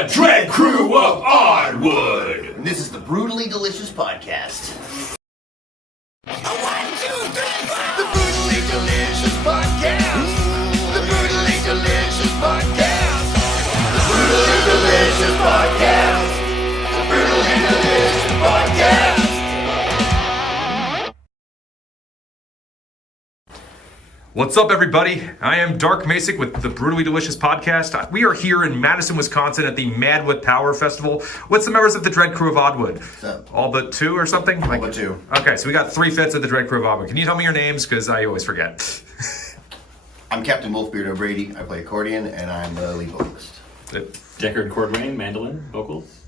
the Dread Crew of Oddwood. And this is the Brutally Delicious Podcast. 1, 2, 3, 4. The Brutally Delicious Podcast. The Brutally Delicious Podcast. The Brutally Delicious Podcast. The Brutally Delicious Podcast. What's up, everybody? I am Dark Macek with the Brutally Delicious Podcast. We are here in Madison, Wisconsin at the Mad with Power Festival with some members of the Dread Crew of Oddwood. All but two or something? All but two. Okay, so we got 3 fifths of the Dread Crew of Oddwood. Can you tell me your names? Because I always forget. I'm Captain Wolfbeard O'Brady. I play accordion, and I'm the lead vocalist. Deckard Cordwain, mandolin, vocals.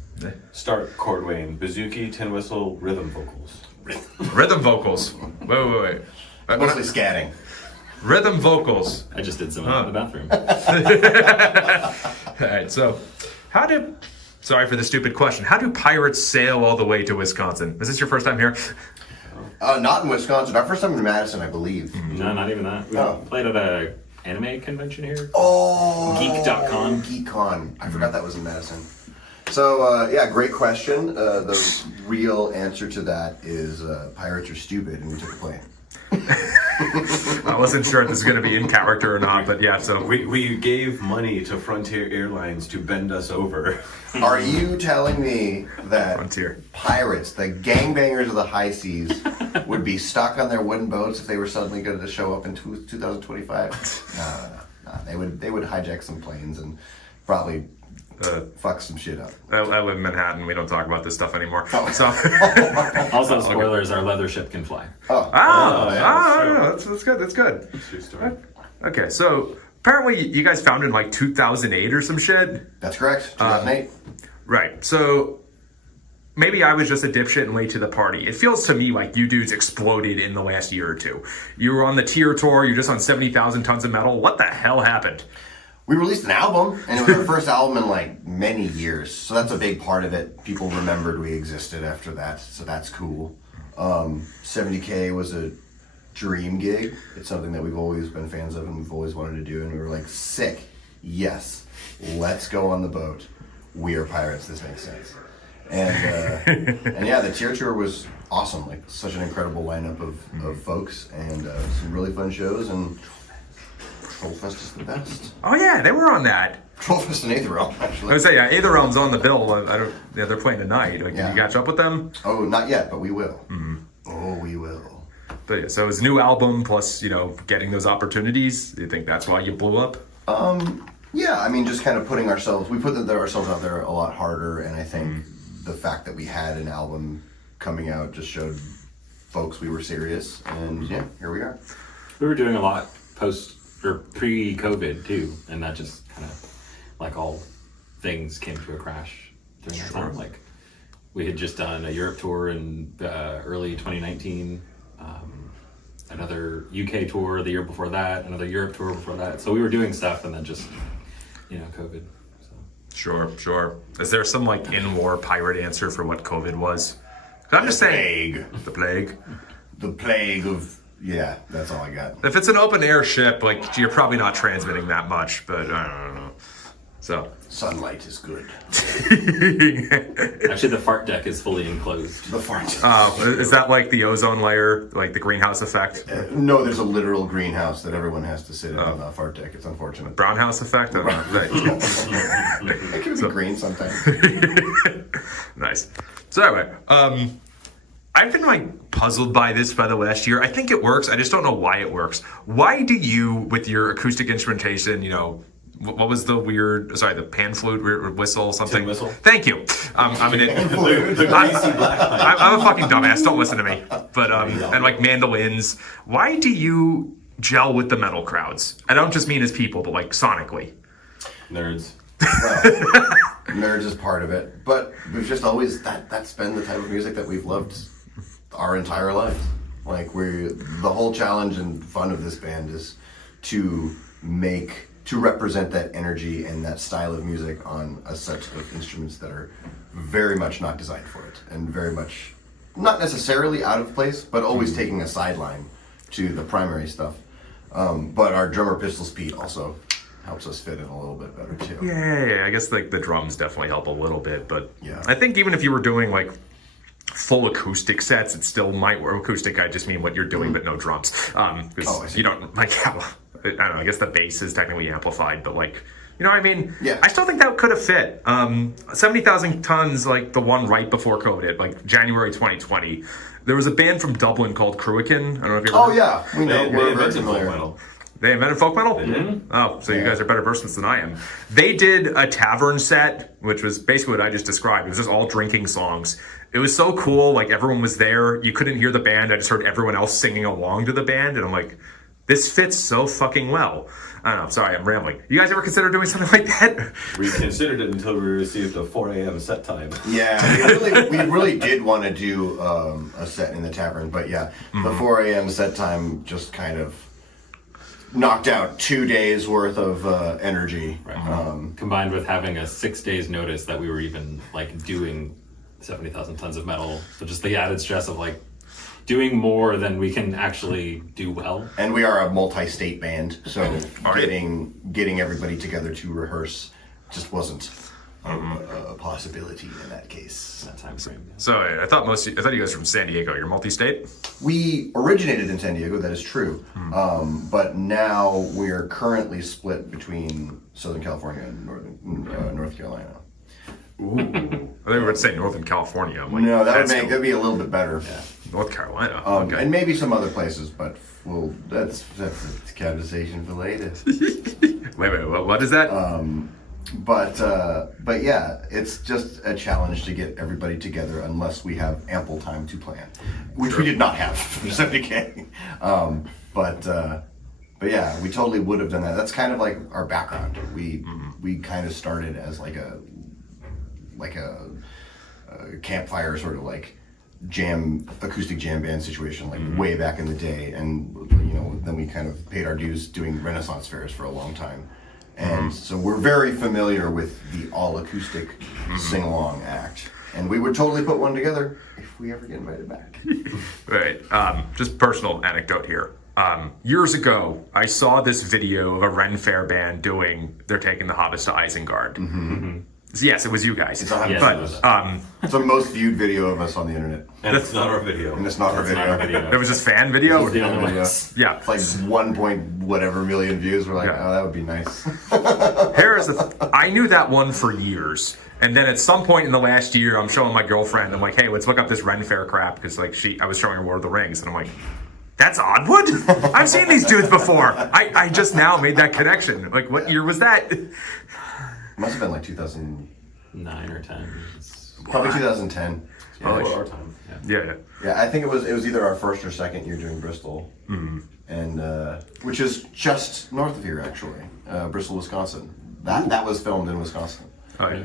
Stark Cordwain, bouzouki, tin whistle, rhythm vocals. Rhythm vocals. Wait. Mostly scatting. Rhythm vocals. I just did some in the bathroom. All right, so sorry for the stupid question. How do pirates sail all the way to Wisconsin? Is this your first time here? Not in Wisconsin. Our first time in Madison, I believe. No, not even that. We played at a anime convention here. Oh! Geek.con. GeekCon. I forgot that was in Madison. So, great question. The real answer to that is pirates are stupid, and we took a plane. I wasn't sure if this is going to be in character or not, but yeah, so We gave money to Frontier Airlines to bend us over. Are you telling me that Frontier. pirates, the gangbangers of the high seas, would be stuck on their wooden boats if they were suddenly going to show up in 2025? No. They would hijack some planes and probably fuck some shit up. I live in Manhattan. We don't talk about this stuff anymore. Oh. So, Also, spoilers, our leather ship can fly. that's good. That's good. True story. Okay, so apparently you guys founded in like 2008 or some shit. That's correct. 2008. Right. So maybe I was just a dipshit and late to the party. It feels to me like you dudes exploded in the last year or two. You were on the tier tour. You're just on 70,000 tons of metal. What the hell happened? We released an album, and it was our first album in like many years. So that's a big part of it. People remembered we existed after that, so that's cool. 70K was a dream gig. It's something that we've always been fans of and we've always wanted to do. And we were like, sick. Yes. Let's go on the boat. We are pirates. This makes sense. And and yeah, the tier tour was awesome. Like such an incredible lineup of folks and some really fun shows. And Trollfest is the best. Oh yeah, they were on that. Trollfest and Aether Realm, actually. I would say, yeah, Aether Realm's on the bill. I don't. Yeah, they're playing tonight. Like, Yeah. Did you catch up with them? Oh, not yet, but we will. Oh, we will. But yeah, so it's a new album plus, getting those opportunities. Do you think that's why you blew up? Yeah, I mean, just kind of putting ourselves out there a lot harder, and I think the fact that we had an album coming out just showed folks we were serious, and yeah, here we are. We were doing a lot pre-COVID too, and that just kind of, like all things, came to a crash during that time. Like, we had just done a Europe tour in early 2019, another UK tour the year before that, another Europe tour before that. So we were doing stuff, and then just, COVID. So. Sure. Is there some in-war pirate answer for what COVID was? 'Cause I'm just saying. The plague. The plague of, yeah, that's all I got. If it's an open air ship, you're probably not transmitting that much, but I don't know. So. Sunlight is good. Actually, the fart deck is fully enclosed. The fart. Is that like the ozone layer, like the greenhouse effect? No, there's a literal greenhouse that everyone has to sit in on the fart deck. It's unfortunate. Brown house effect? I don't know. Right. It can be green sometimes. Nice. So anyway, I've been puzzled by this by the last year. I think it works. I just don't know why it works. Why do you, with your acoustic instrumentation, what was the the pan flute or whistle something? Tin whistle. Thank you. I'm a fucking dumbass. Don't listen to me. But and mandolins. Why do you gel with the metal crowds? I don't just mean as people, but sonically. Nerds. Well, nerds is part of it, but we've just always that's been the type of music that we've loved our entire lives. The whole challenge and fun of this band is to represent that energy and that style of music on a set of instruments that are very much not designed for it and very much not necessarily out of place, but always taking a sideline to the primary stuff. But our drummer Pistols Pete also helps us fit in a little bit better too. Yeah, I guess like the drums definitely help a little bit, but Yeah. I think even if you were doing like full acoustic sets, it still might work. Acoustic, I just mean what you're doing, but no drums. Because Oh, I see. you don't like have. I don't know. I guess the bass is technically amplified, but like. You know what I mean? Yeah. I still think that could have fit. 70,000 tons, like the one right before COVID, like January 2020. There was a band from Dublin called Cruikin. I don't know if you ever Oh heard. yeah, we know. They We're very invented folk familiar. metal. They invented folk metal? did. Oh, so you Yeah. guys are better versed than I am. They did a tavern set, which was basically what I just described. It was just all drinking songs. It was so cool. Like everyone was there. You couldn't hear the band. I just heard everyone else singing along to the band. And I'm like, this fits so fucking well. I don't know. Sorry, I'm rambling. You guys ever consider doing something like that? We considered it until we received a 4 a.m. set time. Yeah, we really did want to do a set in the tavern, but yeah, the 4 a.m. set time just kind of knocked out 2 days worth of energy. Right. Combined with having a 6 days notice that we were even like doing 70,000 tons of metal. So just the added stress of like doing more than we can actually do well. And we are a multi-state band, so All right. getting everybody together to rehearse just wasn't a possibility in that case. That time frame. Yeah. So I thought you guys were from San Diego. You're multi-state? We originated in San Diego, that is true, but now we are currently split between Southern California and North Carolina. Ooh. I think we were going to say Northern California. I'm like, No, that's that'd be a little bit better. North Carolina. Okay. And maybe some other places, but that's a conversation for later. Wait, what is that? But yeah, it's just a challenge to get everybody together unless we have ample time to plan, which we did not have for 70K. But yeah, we totally would have done that. That's kind of like our background. We kind of started as like a campfire sort of like acoustic jam band situation, like way back in the day, and then we kind of paid our dues doing Renaissance fairs for a long time. And so we're very familiar with the all acoustic sing along act, and we would totally put one together if we ever get invited back. Right. Just personal anecdote here. Years ago, I saw this video of a Ren Fair band they're taking the Hobbits to Isengard. Yes, it was you guys. It's a hundred but percent. It's the most viewed video of us on the internet, And it's not our video. and it's not our It's not a video. it was just fan video. The only Video. ones. Yeah. It's like 1 point whatever million views. We're like, Yeah. oh, that would be nice. I knew that one for years. And then at some point in the last year, I'm showing my girlfriend, I'm like, hey, let's look up this Ren Fair crap. Because like I was showing her Lord of the Rings. And I'm like, that's Oddwood? I've seen these dudes before. I just now made that connection. Like, what year was that? It must have been like 2000, 9 or 10. It's probably 2010. Probably. Before our time. Yeah. Yeah, I think it was either our first or second year doing Bristol, and which is just north of here actually, Bristol, Wisconsin. That was filmed in Wisconsin. Oh, yeah.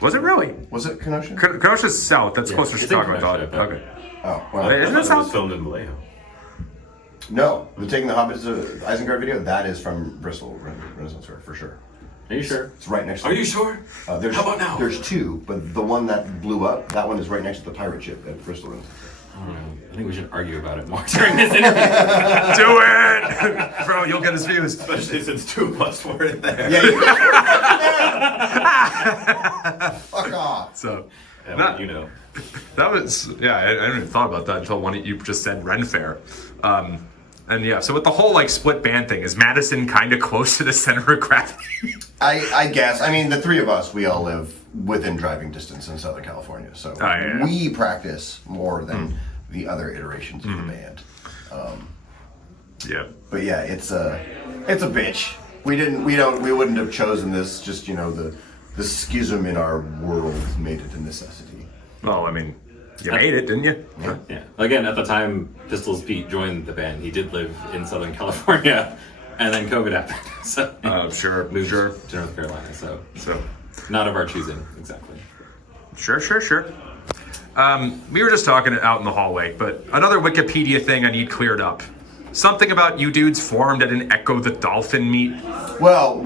Was it really? Was it Kenosha? Kenosha's south. That's closer to it's in Chicago, I thought. Kenosha, but- Okay. Oh, well, Hey, I isn't thought it it was south? filmed in Vallejo. no, the Taking the Hobbits to Isengard video, that is from Bristol Renaissance Fair for sure. Are you sure? It's right next to Are you sure? There's, How about now? There's two, but the one that blew up, that one is right next to the pirate ship at Bristol Renaissance Fair. I don't know. I think we should argue about it more during this interview. Do it! Bro, you'll get his views. Especially since 2 of us were in there. Yeah, fuck off. So, Yeah, that, well, you know. that was, yeah, I hadn't even thought about that until one of you just said Ren Fair. And yeah, so with the whole like split band thing, is Madison kind of close to the center of gravity? I guess. I mean, the three of us, we all live within driving distance in Southern California, so yeah. we practice more than the other iterations of the band. Yeah. But yeah, it's a bitch. We wouldn't have chosen this. Just the schism in our world made it a necessity. Well, I mean, you made it, didn't you? Yeah. Again, at the time Pistols Pete joined the band, he did live in Southern California, and then COVID happened. So Sure. moved Sure. to North Carolina. So So, not of our choosing, exactly. sure. We were just talking out in the hallway, but another Wikipedia thing I need cleared up. Something about you dudes formed at an Echo the Dolphin meet. Well,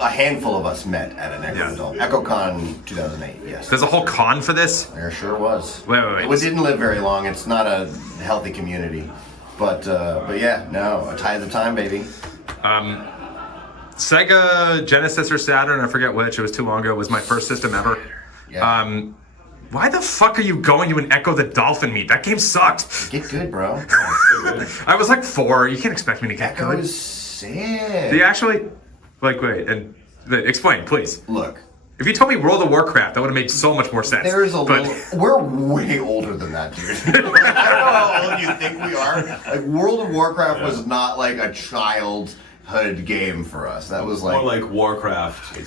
a handful of us met at an Yeah. EchoCon 2008. Yes, There's a whole con for this. there sure was. Wait. It didn't live very long. It's not a healthy community, but yeah, no, a tide of the time, baby. Sega Genesis or Saturn, I forget which. It was too long ago. It was my first system ever. Yeah. Why the fuck are you going to an Echo the Dolphin meet? That game sucked. Get good, bro. I was like 4. You can't expect me to get Echo good. is sick. They actually, like, wait, and explain, please. Look, If you told me World of Warcraft, that would have made so much more sense. there's a But- little. We're way older than that, dude. I don't know how old you think we are. Like World of Warcraft was not like a childhood game for us. That was More like Warcraft.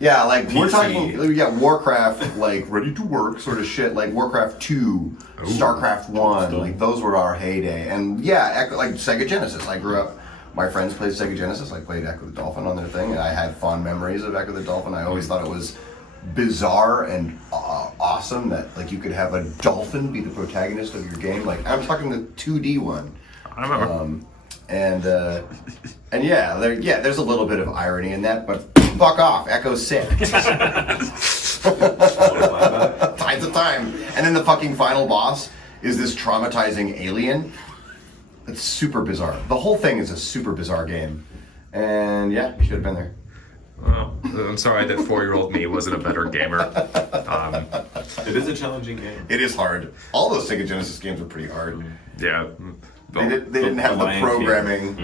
yeah, like we're PC. talking Warcraft like ready to work sort of shit. Like Warcraft 2, StarCraft 1, like those were our heyday. And yeah, like Sega Genesis. I grew up. My friends played Sega Genesis. I played Echo the Dolphin on their thing, and I had fond memories of Echo the Dolphin. I always thought it was bizarre and awesome that like you could have a dolphin be the protagonist of your game. Like I'm talking the 2D one. I remember. And yeah, there's a little bit of irony in that, but fuck off, Echo's sick. Time to time. And then the fucking final boss is this traumatizing alien. It's super bizarre. The whole thing is a super bizarre game. And yeah, you should have been there. Well, I'm sorry that 4-year-old me wasn't a better gamer. It is a challenging game. It is hard. All those Sega Genesis games are pretty hard. Yeah. They didn't have the Lion King. programming.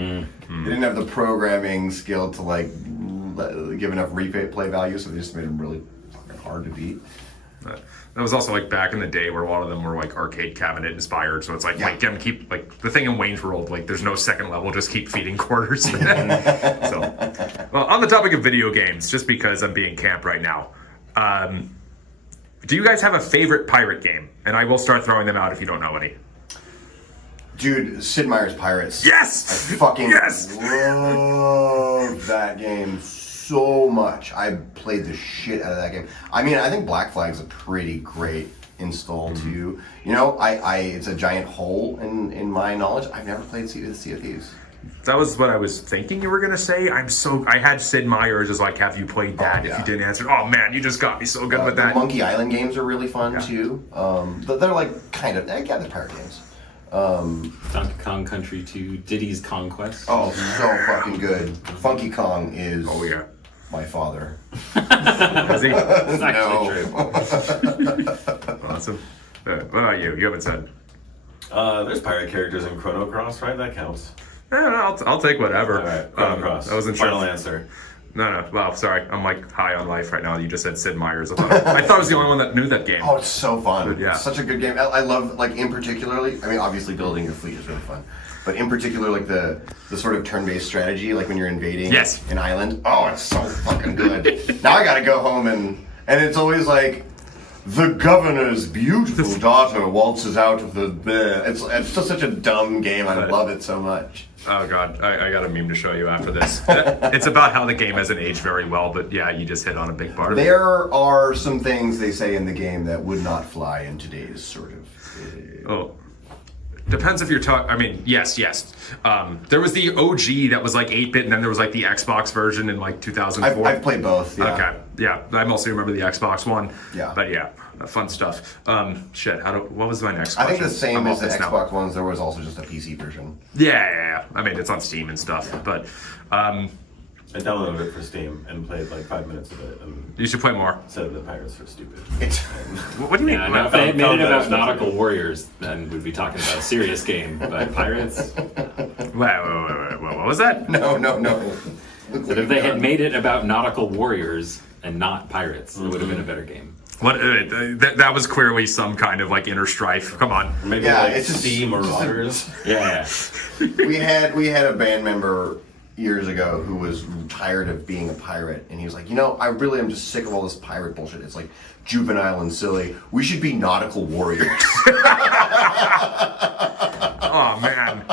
They didn't have the programming skill to like give enough replay value, so they just made them really fucking hard to beat. That was also like back in the day where a lot of them were like arcade cabinet inspired. So it's like, Yeah. keep like the thing in Wayne's World, like there's no second level, just keep feeding quarters. So, well, on the topic of video games, just because I'm being camp right now, do you guys have a favorite pirate game? And I will start throwing them out if you don't know any. Dude, Sid Meier's Pirates. Yes! I fucking Yes! love that game so much. I played the shit out of that game. I mean, I think Black Flag's a pretty great install too. You know, it's a giant hole in my knowledge. I've never played Sea of Thieves. That was what I was thinking you were gonna say. I had Sid Meier's as like, have you played that? yeah. If you didn't answer, oh man, you just got me so good with The that. Monkey Island games are really fun too. But they're like kind of, they're pirate games. Donkey Kong Country 2, Diddy's Conquest. Oh, so fucking good. Funky Kong is Oh yeah. my father. Is he? It's actually No. true. Awesome. What about you? You haven't said. There's pirate characters in Chrono Cross, right? That counts. I'll take whatever. All right, Chrono Cross. I wasn't Final sure. answer. No. Well, sorry. I'm like high on life right now. You just said Sid Meier's. I thought I was the only one that knew that game. Oh, it's so fun. Yeah. It's such a good game. I love, like, in particularly, I mean, obviously building your fleet is really fun. But in particular, like, the sort of turn-based strategy, like when you're invading Yes. an island. Oh, it's so fucking good. Now I gotta go home and it's always like, the governor's beautiful daughter waltzes out of the bed. It's just such a dumb game. I love it so much. Oh god, I got a meme to show you after this. It's about how the game hasn't aged very well, but yeah, you just hit on a big part of it. There are some things they say in the game that would not fly in today's sort of... Oh. Depends if you're talking. I mean, yes. There was the OG that was like 8-bit, and then there was like the Xbox version in like 2004. I've played both, yeah. Okay, yeah. I mostly remember the Xbox one. Yeah. But yeah, fun stuff. Shit, what was my next I think question? the same I'm as off the this now. Xbox ones, there was also just a PC version. Yeah. I mean, it's on Steam and stuff, but I downloaded it for Steam and played like 5 minutes of it and you should play more. said the pirates were stupid. What do you mean? Yeah, now if they had made found it that about stuff. nautical warriors, then we'd be talking about a serious game. But pirates, Wait, what was that? No. but if they had made it about nautical warriors and not pirates, it would have been a better game. What? That was clearly some kind of like inner strife. Come on. Maybe Yeah, like it's just- Sea Marauders. Yeah. we had a band member years ago who was tired of being a pirate, and he was like, you know, I really am just sick of all this pirate bullshit. It's like juvenile and silly. We should be nautical warriors. Oh man.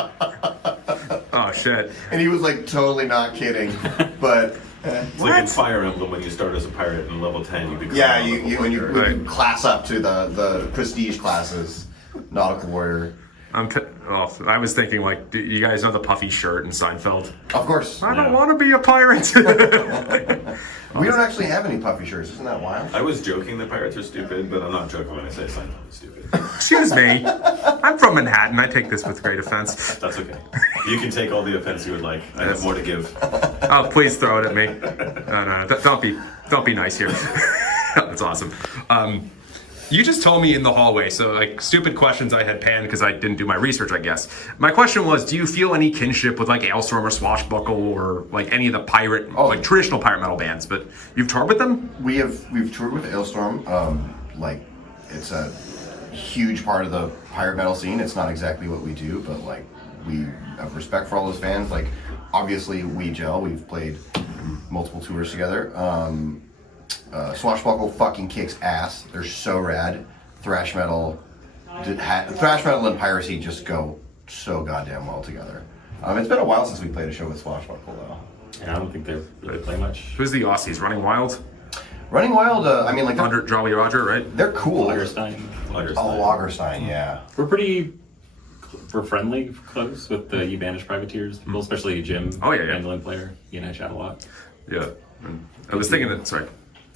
Oh shit. And he was like totally not kidding. But It's like in Fire Emblem when you start as a pirate in level 10, you become yeah, a you when you Right. class up to the prestige classes, nautical warrior. I'm Oh, I was thinking, like, do you guys know the puffy shirt in Seinfeld? Of course. I don't want to be a pirate. We don't actually have any puffy shirts. Isn't that wild? I was joking that pirates are stupid, but I'm not joking when I say Seinfeld is stupid. Excuse me. I'm from Manhattan. I take this with great offense. That's okay. You can take all the offense you would like. I have more to give. Oh, please throw it at me. No, don't be nice here. That's awesome. You just told me in the hallway, so like stupid questions I had panned because I didn't do my research, I guess. My question was, do you feel any kinship with like Ailstorm or Swashbuckle or like any of the pirate, like traditional pirate metal bands? But you've toured with them? We've toured with Ailstorm. Like it's a huge part of the pirate metal scene. It's not exactly what we do, but like we have respect for all those fans. Like obviously we gel. We've played multiple tours together. Swashbuckle fucking kicks ass. They're so rad. Thrash metal and piracy just go so goddamn well together. It's been a while since we played a show with Swashbuckle though. Yeah, I don't think they really play much. Who's the Aussies? Running Wild? Running Wild, I mean, like Under Jolly Roger, right? they're cool. Lagerstein. Lagerstein, yeah. We're friendly, close with the Banished Privateers people, especially Jim, mandolin player. He and I chat a lot. Yeah. I was thinking that. Sorry.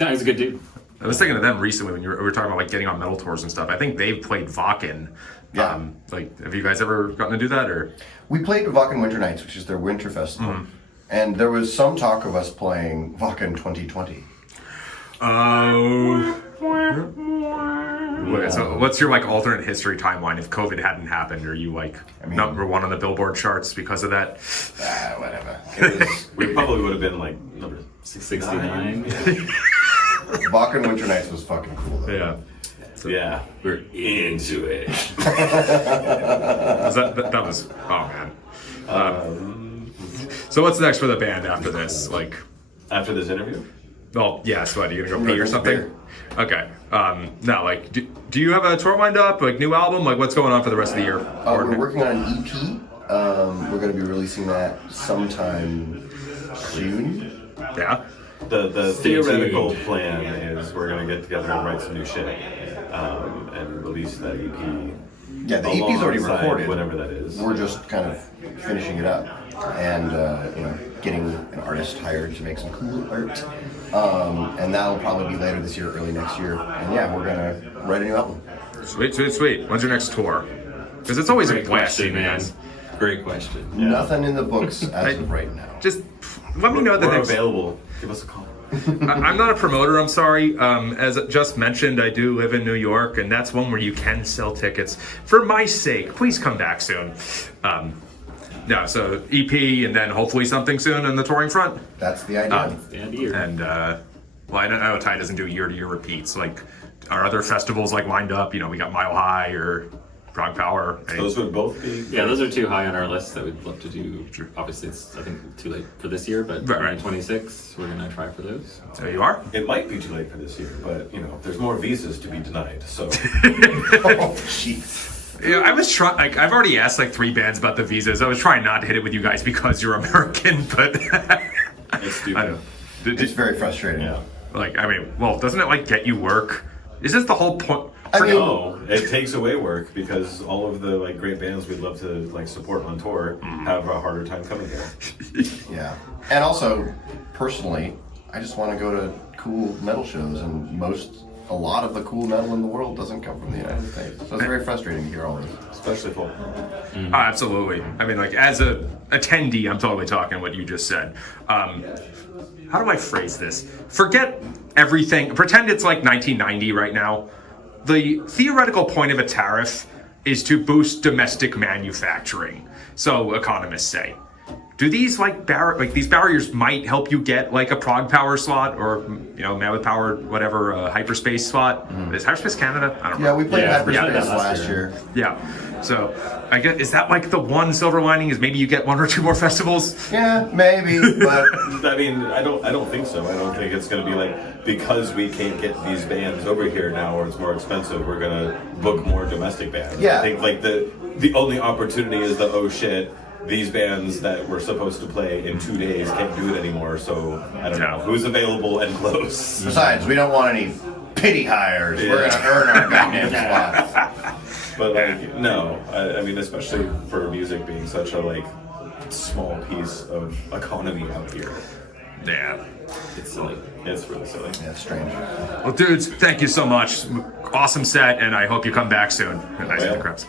No, he's a good dude. I was thinking of them recently when we were talking about like getting on metal tours and stuff. I think they've played Vakken. Yeah. Like, have you guys ever gotten to do that or? We played Vakken Winter Nights, which is their winter festival, and there was some talk of us playing Vakken 2020. Oh. So what's your like alternate history timeline if COVID hadn't happened? Are you like number one on the Billboard charts because of that? Whatever. We probably would have been like number 69. Vakken Winter Nights was fucking cool though. Yeah. Yeah, we're into it. That was, oh man. So what's next for the band after this? Like, After this interview? oh yeah, so what, are you gonna go pee or drink something? beer. Okay. No, like, do you have a tour lined up? Like, new album? Like, what's going on for the rest of the year? We're working on an EP. We're going to be releasing that sometime soon. Yeah. The theoretical plan is we're gonna get together and write some new shit, and release that EP. Yeah, the EP's already alongside recorded. whatever that is. We're just kind of finishing it up and getting an artist hired to make some cool art. And that'll probably be later this year, early next year. And yeah, we're gonna write a new album. Sweet. When's your next tour? Because it's always a blast, man. Great question. Yeah. Nothing in the books as of right now. Just let me know the We're next. available. Give us a call. I'm not a promoter, I'm sorry. As just mentioned, I do live in New York, and that's one where you can sell tickets. For my sake, please come back soon. So EP, and then hopefully something soon on the touring front. That's the idea. And, well, I know Ty doesn't do year-to-year repeats. Like, are other festivals, like, lined up? You know, we got Mile High or Prague Power. Those would both be. Yeah, those are two high on our list that we'd love to do. Obviously, it's I think too late for this year, but Right. 2026 we're gonna try for those. So you are? It might be too late for this year, but there's more visas to be denied. So Oh, jeez. Yeah, I was trying. Like, I've already asked like 3 bands about the visas. I was trying not to hit it with you guys because you're American, but it's stupid. I don't know. It's very frustrating. Yeah. Like, I mean, well, doesn't it like get you work? Is this the whole point? No, it takes away work because all of the like great bands we'd love to like support on tour have a harder time coming here. Yeah. And also, personally, I just want to go to cool metal shows, and a lot of the cool metal in the world doesn't come from the United States. So it's very frustrating to hear all this. Especially for Oh, absolutely. I mean, like, as a attendee, I'm totally talking what you just said. How do I phrase this? Forget everything. Pretend it's like 1990 right now. The theoretical point of a tariff is to boost domestic manufacturing. So economists say. Do these these barriers might help you get like a Prague Power slot or Mammoth Power whatever hyperspace slot? Is Hyperspace Canada? I don't know. Yeah, we played Hyperspace yeah, last year. Yeah. So I guess is that like the one silver lining is maybe you get 1 or 2 more festivals? Yeah, maybe, but I mean, I don't think so. I don't think it's going to be like because we can't get these bands over here now or it's more expensive, we're going to book more domestic bands. Yeah. I think like the only opportunity is the oh shit, these bands that were supposed to play in 2 days can't do it anymore. So I don't know who's available and close. besides, we don't want any pity hires. We're gonna earn our goddamn spots. But like, no, I mean, especially for music being such a like small piece of economy out here, Yeah. It's silly. it's really silly. Yeah, it's strange. Well, dudes, thank you so much. Awesome set, and I hope you come back soon. Nice Well. crowds.